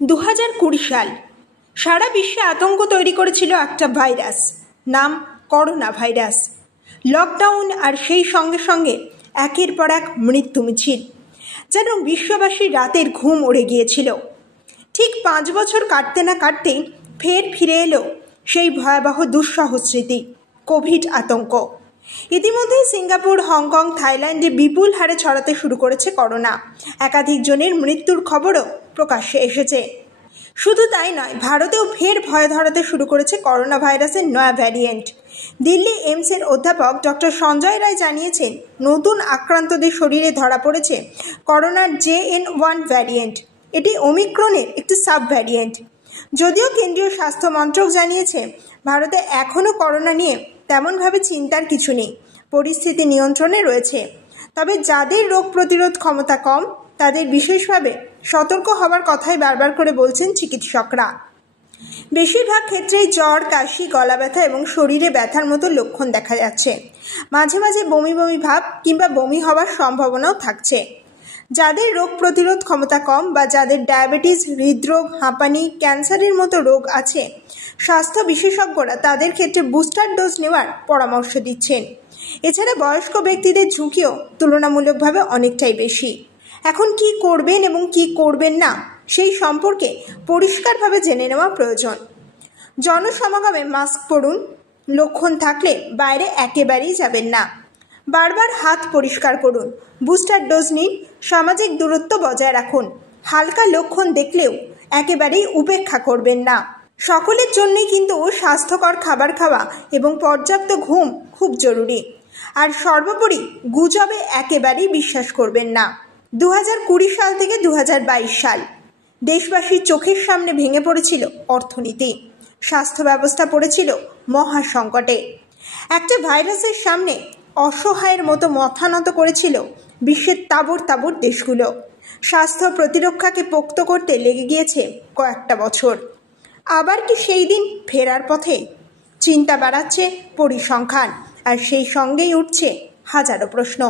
2020 সাল সারা বিশ্বে আতঙ্ক তৈরি করেছিল একটা ভাইরাস, নাম করোনা ভাইরাস। লকডাউন আর সেই সঙ্গে সঙ্গে একের পর এক মৃত্যু মিছিল, যেন বিশ্ববাসীর রাতের ঘুম উড়ে গিয়েছিল। ঠিক 5 বছর কাটতে না কাটতেই ফের ফিরে এলো সেই ভয়াবহ দুঃসহ স্মৃতি, কোভিড আতঙ্ক। ইতিমধ্যেই সিঙ্গাপুর, হংকং, থাইল্যান্ডে বিপুল হারে ছড়াতে শুরু করেছে করোনা। একাধিক জনের মৃত্যুর খবরও প্রকাশ্যে এসেছে। শুধু তাই নয়, ভারতেও ফের ভয় ধরাতে শুরু করেছে করোনা ভাইরাসের নয়া ভ্যারিয়েন্ট। দিল্লি এইমসের অধ্যাপক ডক্টর সঞ্জয় রায় জানিয়েছেন, নতুন আক্রান্তদের শরীরে ধরা পড়েছে করোনার JN.1 ভ্যারিয়েন্ট। এটি ওমিক্রনের একটি সাব ভ্যারিয়েন্ট। যদিও কেন্দ্রীয় স্বাস্থ্য মন্ত্রক জানিয়েছে, ভারতে এখনও করোনা নিয়ে তেমনভাবে চিন্তার কিছু নেই, পরিস্থিতি নিয়ন্ত্রণে রয়েছে। তবে যাদের রোগ প্রতিরোধ ক্ষমতা কম, তাদের বিশেষভাবে সতর্ক হওয়ার কথাই বারবার করে বলছেন চিকিৎসকরা। বেশিরভাগ ক্ষেত্রেই জ্বর, কাশি, গলা ব্যথা এবং শরীরে ব্যথার মতো লক্ষণ দেখা যাচ্ছে। মাঝে মাঝে বমি বমি ভাব কিংবা বমি হওয়ার সম্ভাবনাও থাকছে। যাদের রোগ প্রতিরোধ ক্ষমতা কম বা যাদের ডায়াবেটিস, হৃদরোগ, হাঁপানি, ক্যান্সারের মতো রোগ আছে, স্বাস্থ্য বিশেষজ্ঞরা তাদের ক্ষেত্রে বুস্টার ডোজ নেওয়ার পরামর্শ দিচ্ছেন। এছাড়া বয়স্ক ব্যক্তিদের ঝুঁকিও তুলনামূলকভাবে অনেকটাই বেশি। এখন কি করবেন এবং কি করবেন না, সেই সম্পর্কে পরিষ্কারভাবে জেনে নেওয়া প্রয়োজন। জনসমাগমে মাস্ক পরুন, লক্ষণ থাকলে বাইরে একেবারেই যাবেন না। বারবার হাত পরিষ্কার করুন, বুস্টার ডোজ নিন, সামাজিক দূরত্ব বজায় রাখুন। হালকা লক্ষণ দেখলেও একেবারেই উপেক্ষা করবেন না। সকলের জন্যই কিন্তু স্বাস্থ্যকর খাবার খাওয়া এবং পর্যাপ্ত ঘুম খুব জরুরি। আর সর্বোপরি গুজবে একেবারেই বিশ্বাস করবেন না। 2020 সাল থেকে 2022 সাল দেশবাসীর চোখের সামনে ভেঙে পড়েছিল অর্থনীতি, স্বাস্থ্য ব্যবস্থা পড়েছিল মহা সংকটে। একটা ভাইরাসের সামনে অসহায়ের মতো মাথা নত করেছিল বিশ্বের তাবর তাবর দেশগুলো। স্বাস্থ্য প্রতিরক্ষাকে পোক্ত করতে লেগে গিয়েছে কয়েকটা বছর। আবার কি সেই দিন ফেরার পথে? চিন্তা বাড়াচ্ছে পরিসংখ্যান, আর সেই সঙ্গেই উঠছে হাজারো প্রশ্ন।